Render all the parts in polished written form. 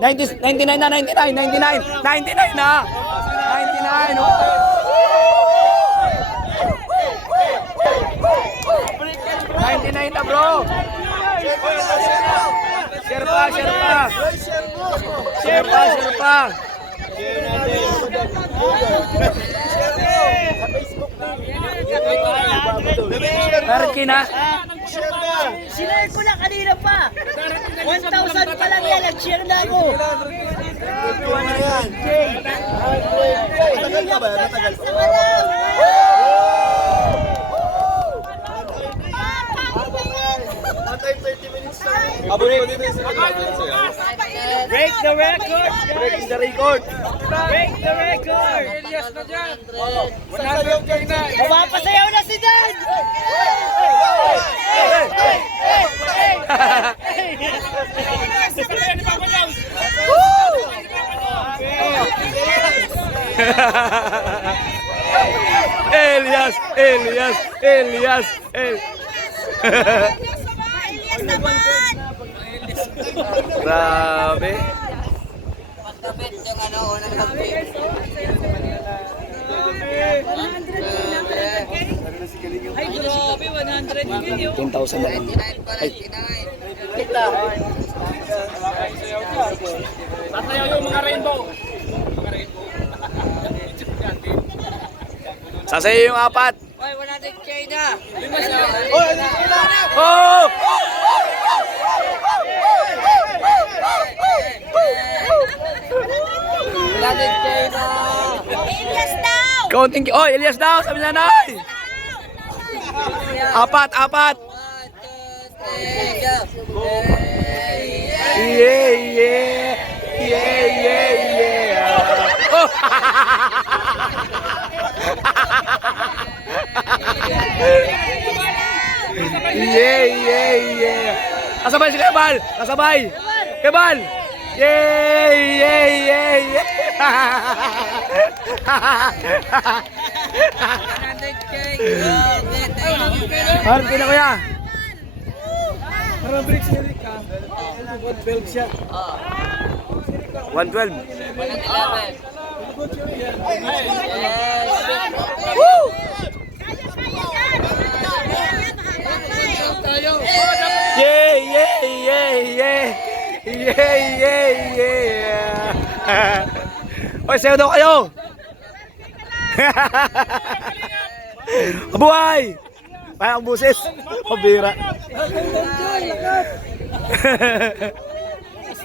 99 na, 99 na. 99, oh. 99 na, bro. Sherpa. Marky na. Sinare ko na kanina pa. 1,000 pa lang yan. Nag-share na ako. Tagal ka ba? Matagal. Break the record. Breaking the record. Break the record. Elias na dyan. Mapapasayaw na si Dan. Elias. Grabe. Magkapit yung ano, unang kapit. 10,000 na lang. Ay. Tatayaw yung mga rainbow. Sasayo yung apat. Oy, 100K na. Oh! Elias daw. Counting. Oh, Elias daw. Sabi na nanay. Apat. Yeah. Oh! Yeah. Kasabay si Kebal. Kebal. Yeah. Harap na kuya. Parang breaks na rin ka. 112 siya. 112. Woo! Yeah. Oy, sayo daw kayo. Abuhay! Parang buses. Pabira.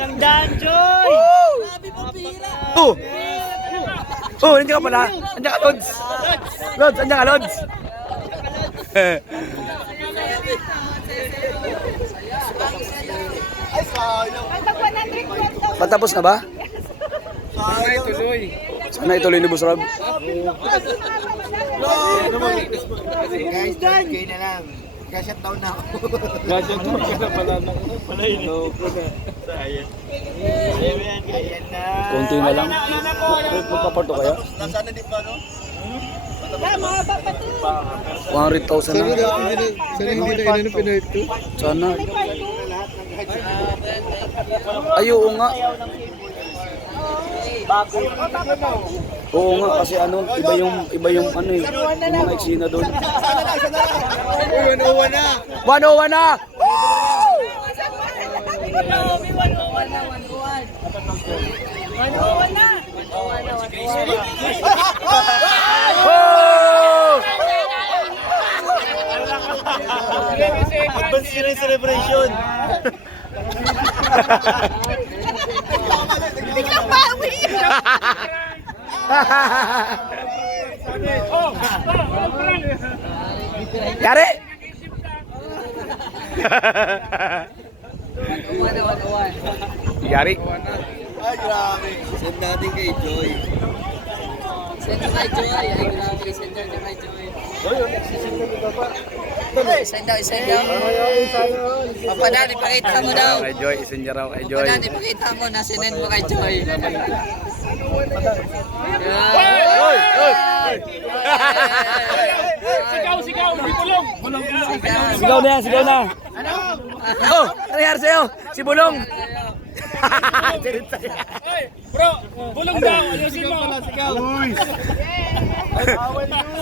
Tandaan, Joy! Oh! Oh, nandiyan ka pala. Nandiyan ka, Lods. Nandiyan ka, Lods. Patapos na ba? Sana ituloy ni Boss Rob. Guys, 12K na lang. Kaya shutdown na ako. Ayan na. Konti na lang. Magpaparto kayo? Nasaan na di pa, no? 100,000 na. Sana hindi na inano pinahit ko. Sana. Ay, oo nga. Oo nga kasi ano, iba yung ano eh. Yung mga eksena doon. 101 na. 101 na! Oh! Advance sila yung celebration. Biglang bawi! Yari! Yari. Ay, grabe. Send natin kay Joy. Send kay Joy. Ay, grabe. Send kay Joy. Send daw. Papadan, ipakita mo daw. Kay Joy, isinja raw kay Joy. Papadan, ipakita mo na sinend mo kay Joy. Sigaw, hindi bulong. Sigaw na yan, sigaw na. Oh, ano nangyari sa'yo? Si Bulong. Ay, bro, bulong daw. Ayusin mo. Uy!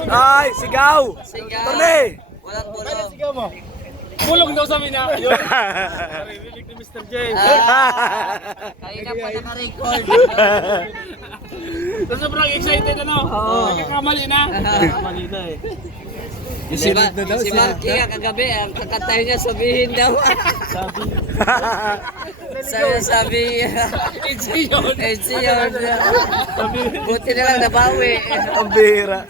Ay, sigaw! Torne! Walang bulong. Bulong daw sa mina. Ayun. Rinig ni Mr. J. Kayo na pa naka-record. So, sobrang excited ano. Nagkakamali na. Kamali na eh. Si Marky nga kagabi, ang kakantahin niya sabihin daw. Sabi, It's yun. it's yun. Buti na lang nabawi. Pambira.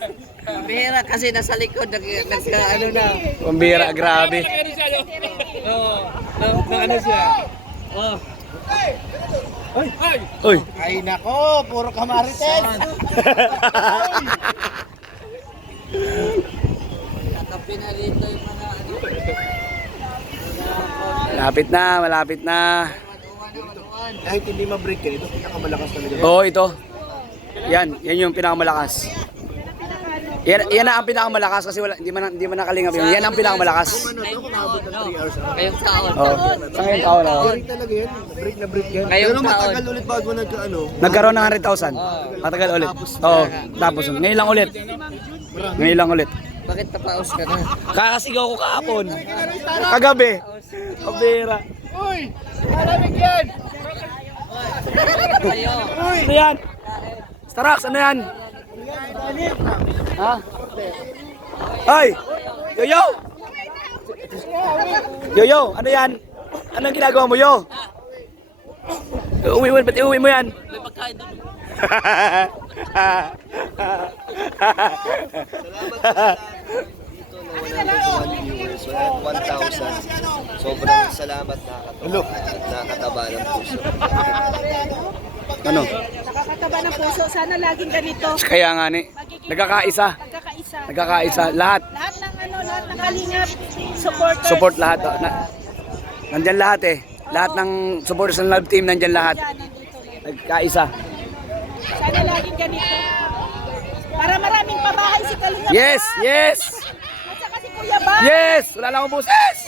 Bihira kasi nasa likod, ano na. Pambira, grabe. Ano siya, no? Oo. Ano siya? Oh. Ay! Ay! Uy! Ay nako, puro kamarites! Kakapi na rito yung mga ano. Malapit na, malapit na. Kahit hindi ma-break yan, ito pinakamalakas talaga. Oo, ito. Yan yung pinakamalakas. Yan na ang pinakamalakas kasi hindi man nakalingap yun. Yan ang pinakamalakas. Ano to, kung abot ng 3 hours. Ngayong taon. Oo. Sa ngayon taon, oo. Break talaga yan. Break na break yan. Ngayong Pero taon. matagal ulit bago nagkaano. Nagkaroon ng 100,000. Matagal ulit. Oo, tapos yun. Ngayon lang ulit. Ngayon lang ulit. Bakit tapaos ka na? Kakasigaw ko kahapon. Kagabi. Pambira. Uy! Malamig yan! Kayo. Ano yan? Starax, ano yan? Ha? Ay! Yoyo! Yoyo, ano yan? Anong ginagawa mo, Yo? Uwi mo, ba't iuwi mo yan? May pagkain doon. Viewers, 1,000. Sobrang salamat, nakakataba ng puso. Ano? Nakakataba ng puso. Sana laging ganito. Kaya nga ni, nagkakaisa. Nagkakaisa. Nagkakaisa. Lahat. Lahat ng kalingap, supporters. Support lahat. Nandyan lahat eh. Lahat ng supporters ng love team, nandyan lahat. Yan, nandito na. Nagkaisa. Sana laging ganito. Para maraming pabahay si Kalingap. Yes! Yes! At saka si Kuya Bal. Yes! Wala lang akong boses!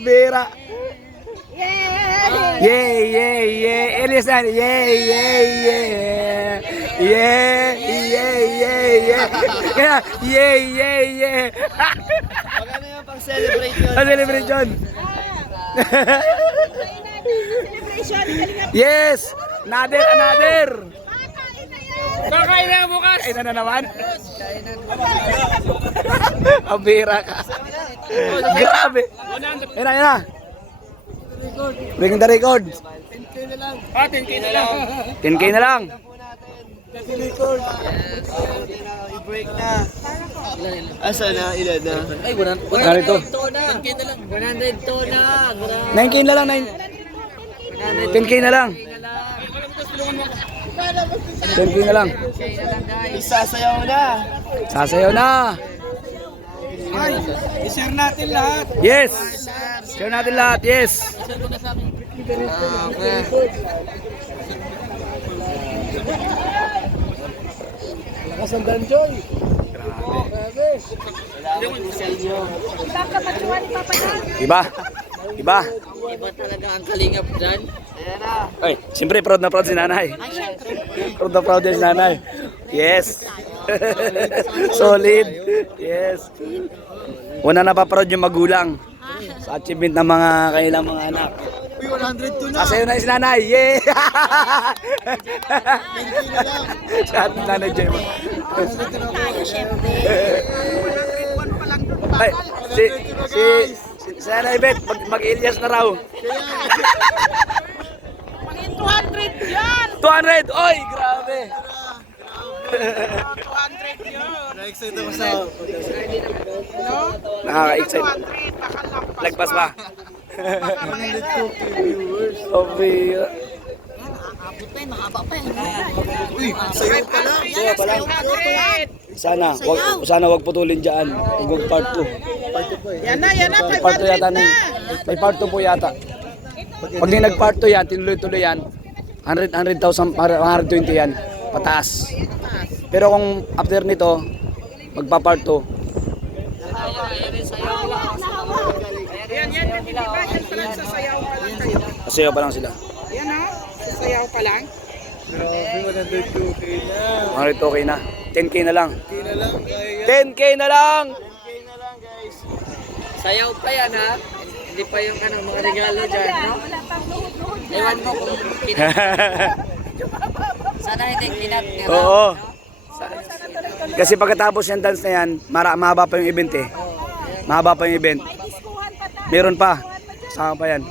Bira! Yeah! Yay! Yay! Yay! Elias na! Yay! Yay! Yay! Yay! Yay! Yay! Yay! Kaya, yay! Yay! Yay! Maganda yung pang-celebrate yun. Ang celebration! Celebration ni Kalingap. Yes! Another! Another! Kakain na bukas! Ay na naman! Ang bira ka! Grabe! 100. Yan na, yan na! Breaking the record! 10K na lang. 10K na lang! I-break na. Asa na? Ilan na? Ay, Narito. 100 to na. 100 to na. 9K na lang, 10K na lang. 10K na lang. Isasayaw na. Sasayaw na. I-share natin lahat. Yes. Share natin lahat. Yes. Kasandan Joy. Baka matuwan pa pa na. Iba. Iba. Iba talaga ang kalingap dyan. Ay, siyempre proud na proud si nanay. Proud na proud din si nanay. Yes. Solid. Yes. Una na pa proud yung magulang sa achievement ng mga kanilang mga anak. Uy, 102 na. Sasayaw na si nanay. Yeah. Sa ating nanay Gemma. Tayo, syempre. Ay, si Nanay Beth, mag-Ilyas na raw. Maging 200 yan. 200! Oy, grabe! 200 yan. Na-excite ako sa... Nakaka-excite. 200, Lagpas pa. 102 viewers. Okay. Uy, sayo pala. Saya pala. Sana wag putulin diyan. Hanggang part 2. Yan na, Part 2 yata na. May part 2 po yata. Pag di nag-part 2 yan, tinuloy-tuloy yan. 100,000, 120 yan. Pataas. Pero kung after nito, magpa-part 2. Sasayaw pa lang sila. Yan o, sasayaw pa lang. Grabe, 102K na. 102K na. 10K na lang. K na lang, kaya 10K na lang! Sayaw pa yan ha. Hindi pa yung ano, mga regalo dyan, no? Wala pang luhod-luhod. Ewan mo kung sana hindi kinat nga. Oo. Kasi pagkatapos yung dance na yan, mahaba pa yung event eh. Mahaba pa yung event. May diskuhan pa tayo. Meron pa. Sama pa yan.